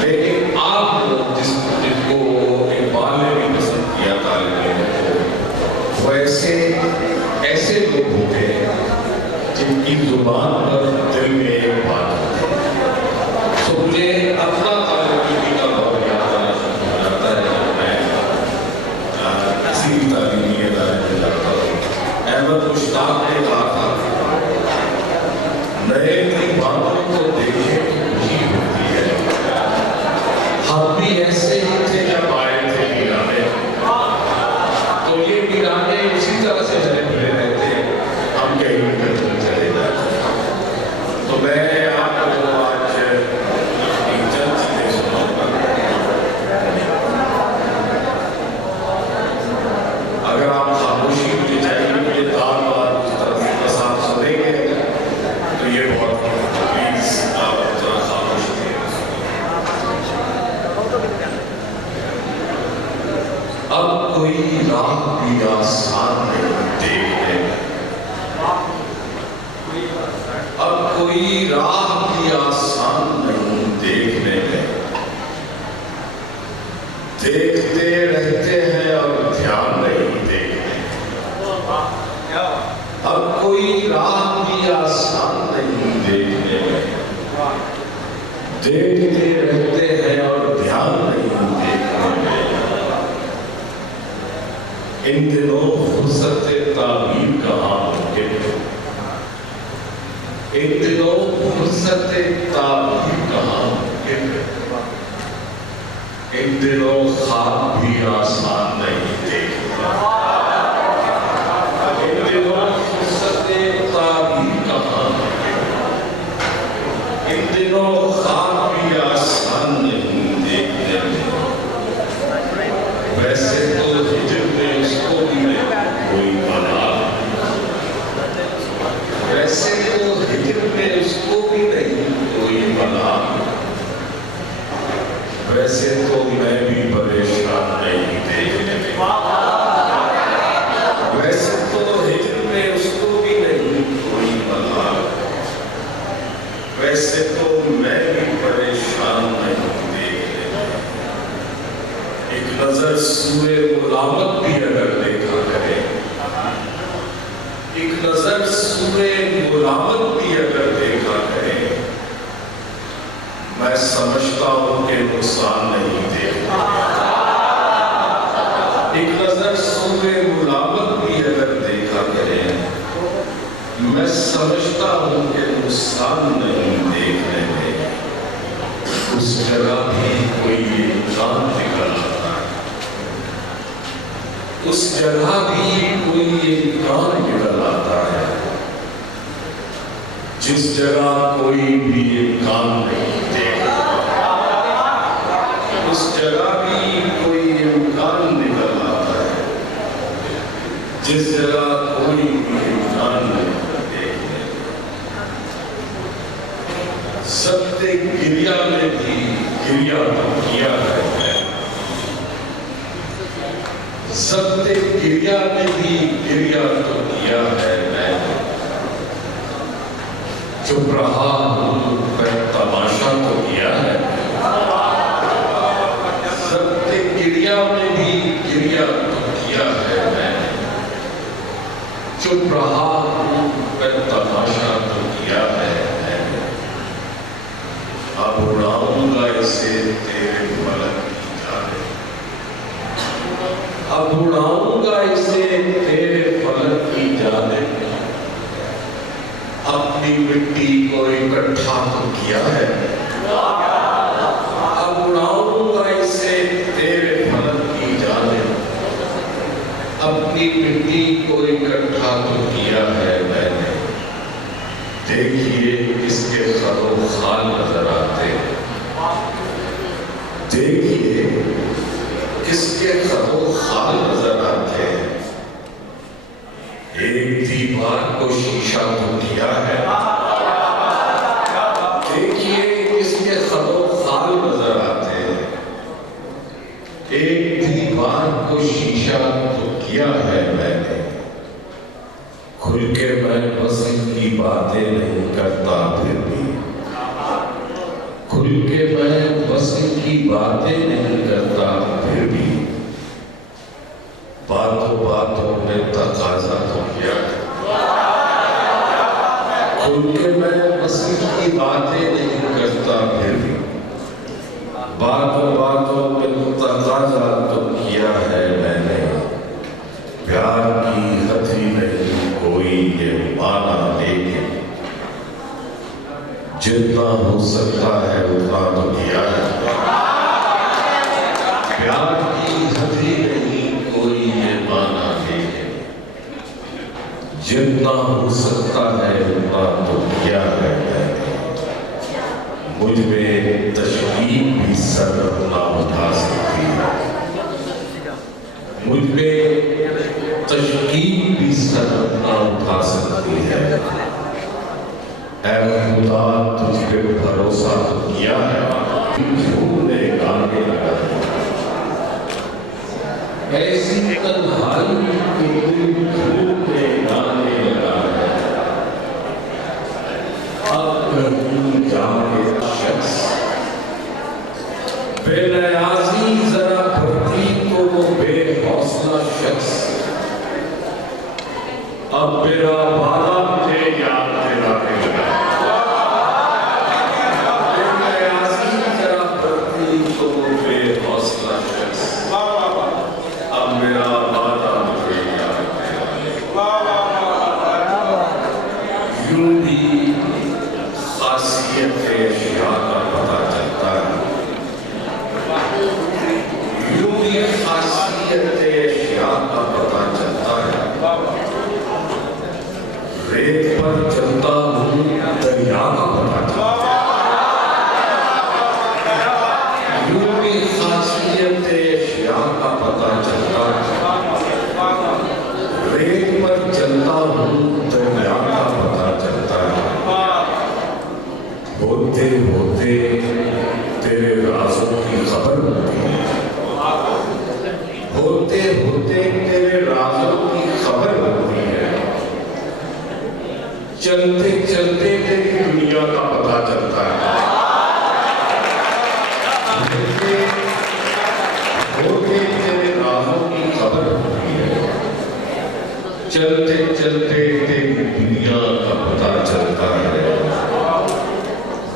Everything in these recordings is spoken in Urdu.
لیکن آپ لوگ جس کو اقبال نے بھی پسند کیا طالب علموں کو، وہ ایسے لوگ ہوتے ہیں جن کی زبان پر دل میں ایک بات ہوتی ہے. تو مجھے اپنا طالب علمی کا دور یاد آنا شروع ہو جاتا ہے جب میں کسی بھی تعلیمی ادارے میں جاتا ہوں. احمد مشتاق نے کہا تھا نئے کی باتوں کو دیکھے تو خوشی ہوتی ہے. ہم بھی ایسے ہی تھے جب آئے تھے میرانے، تو یہ میرانے اسی طرح سے چلے پھرے رہتے، ہم کہیں بھی چلے جاتے. تو میں آپ کو آج ایک چند چیزیں سناؤں گا. اگر آپ خاموشی مجھے چاہیے مجھے دار بار اس طرح سے بس آپ سنیں گے تو یہ بہت پلیز آپ ذرا خاموشی سے اب کوئی راہ بھی آسان نہیں دیکھنے میں، اب کوئی راہ بھی آسان نہیں دیکھنے میں، دیکھتے رہتے ہیں اور دھیان نہیں دیکھنے میں. اب کوئی راہ بھی آسان نہیں دیکھنے میں، دیکھتے رہتے ہیں اور دھیان نہیں دیکھنے میں. ان دنوں فرصت تعبیر کہاں ممکن ہے، ان دنوں فرصت تعبیر کہاں ممکن ہے. ان دنوں خواب بھی آسان نہیں دیکھنا، ان دنوں فرصت تعبیر کہاں ممکن ہے. ان دنوں خواب بھی آسان نہیں دیکھنے میں. ویسے تو ہجر میں اس کو بھی نہیں کوئی بنا، ویسے تو ہجر میں اس کو بھی نہیں کوئی بنا. ویسے تو میں بھی پریشان نہیں دیکھنے میں، ویسے تو ہجر میں اس کو بھی نہیں کوئی بنا. ویسے تو میں بھی پریشان نہیں دیکھنے میں. ایک نظر سوئے ملامت بھی اگر دیکھا کرے، ایک نظر سوئے ملامت بھی اگر دیکھا کرے، میں سمجھتا ہوں کہ نقصان نہیں دیکھتا. ایک نظر سوئے ملامت بھی اگر دیکھا کرے، میں سمجھتا ہوں کہ نقصان نہیں دیکھنے میں. اس جگہ بھی کوئی امکان نکل آتا ہے، اس جگہ بھی کوئی امکان نکل آتا ہے. جس جگہ کوئی بھی امکان نہیں دیکھتا، اس جگہ بھی کوئی امکان نکل آتا ہے. جس جگہ کوئی بھی امکان نہیں دیکھنے. ضبط گریہ میں بھی گریہ تو کیا ہے، ضبط گریہ میں بھی گریہ تو کیا ہے. میں چپ رہا ہوں پر تماشا تو کیا ہے. ضبط گریہ میں بھی گریہ تو کیا ہے. میں چپ رہا ہوں پر تماشا تو کیا ہے. اب اڑاؤں گا اسے تیرے فلک کی جانب، اب اڑاؤں گا اسے تیرے فلک کی جانب. اپنی مٹی کو اکٹھا تو کیا ہے، اب اڑاؤں گا اسے تیرے فلک کی جانب. اپنی مٹی کو اکٹھا تو کیا ہے میں نے. دیکھیے کس کے خر و خال نظر آتے ہیں، دیکھیے کس کے خر و خال نظر آتے ہیں. ایک دیوار کو شیشہ تو کیا ہے، دیکھیے کس کے خر و خال نظر آتے ہیں. ایک دیوار کو شیشہ تو کیا ہے میں نے. کھل کے میں وصل کی باتیں نہیں کرتا پھر بھی، کھل کے میں وصل باتیں نہیں کرتا پھر بھی باتوں باتوں میں تقاضا تو کیا کھل کے میں مسیح کی باتیں نہیں کرتا پھر بھی باتوں باتوں میں تقاضا تو کیا ہے میں نے پیار کی حد ہی نہیں کوئی یہ مانا لیکن جتنا ہو سکتا ہے اتنا تو کیا ہے پیار کی حد ہی نہیں کوئی یہ مانا لیکن جتنا ہو سکتا ہے اتنا تو کیا ہے میں نے مجھ میں تشکیل بھی سر نہ اٹھا سکتی ہے مجھ میں تشکیل بھی سر نہ اٹھا سکتی ہے اے خدا تجھ پہ بھروسہ تو کیا ہے جھومنے گانے لگا ایسی تنہائی کہ دل جھومنے گانے لگا اب کہیں جانے شخص بے نیازی ذرا بھرتی تو وہ بے حوصلہ شخص اب میرا وعدہ مجھے یاد دلانے لگا بے نیازی ذرا بھرتی تو وہ بے حوصلہ شخص اب میرا وعدہ مجھے یاد دلانے لگا یوں بھی خاصیت اشیاء کا پتہ چلتا ہے یوں بھی خاصیت اشیاء کا پتہ چلتا ہے ریت پر چلتا ہوں دریا کا پتہ چلتا ہے یوں بھی خاصیت اشیاء کا پتہ چلتا ہے ریت پر چلتا ہوں دریا کا پتہ چلتا ہے ہوتے ہوتے تیرے رازوں کی خبر ہوتی ہے ہوتے ہوتے تیرے رازوں کی خبر ہوتی ہے چلتے چلتے تیری دنیا کا پتہ چلتا ہے ہوتے تیرے رازوں کی خبر ہوتی ہے چلتے چلتے تیری دنیا کا پتہ چلتا ہے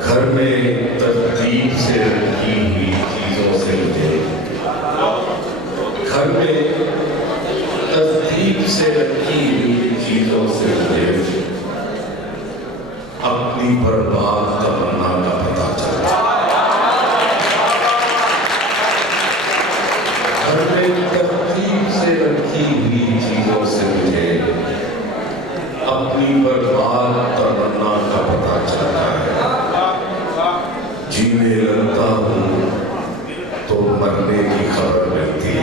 گھر میں ترتیب سے رکھی ہوئی چیزوں سے مجھے گھر میں ترتیب سے رکھی ہوئی چیزوں سے مجھے اپنی برباد تمنا کا پتہ چلتا گھر میں ترتیب سے رکھی ہوئی چیزوں سے مجھے اپنی برباد تمنا کا پتہ چلتا ہے جینے لگتا ہوں تو مرنے کی خبر ملتی ہے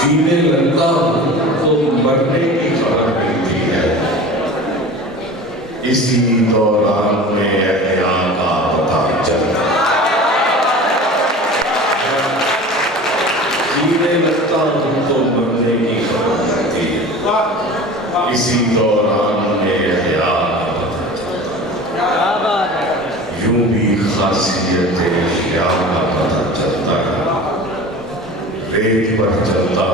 جینے لگتا ہوں تو مرنے کی خبر ملتی ہے اسی دوران میں احیاء کا پتہ چلتا جینے لگتا ہوں تو مرنے کی خبر ملتی ہے اسی دوران میں احیاء کا پتہ چلتا یوں بھی خاصیت اشیاء کا پتہ چلتا ہے ریت پر چلتا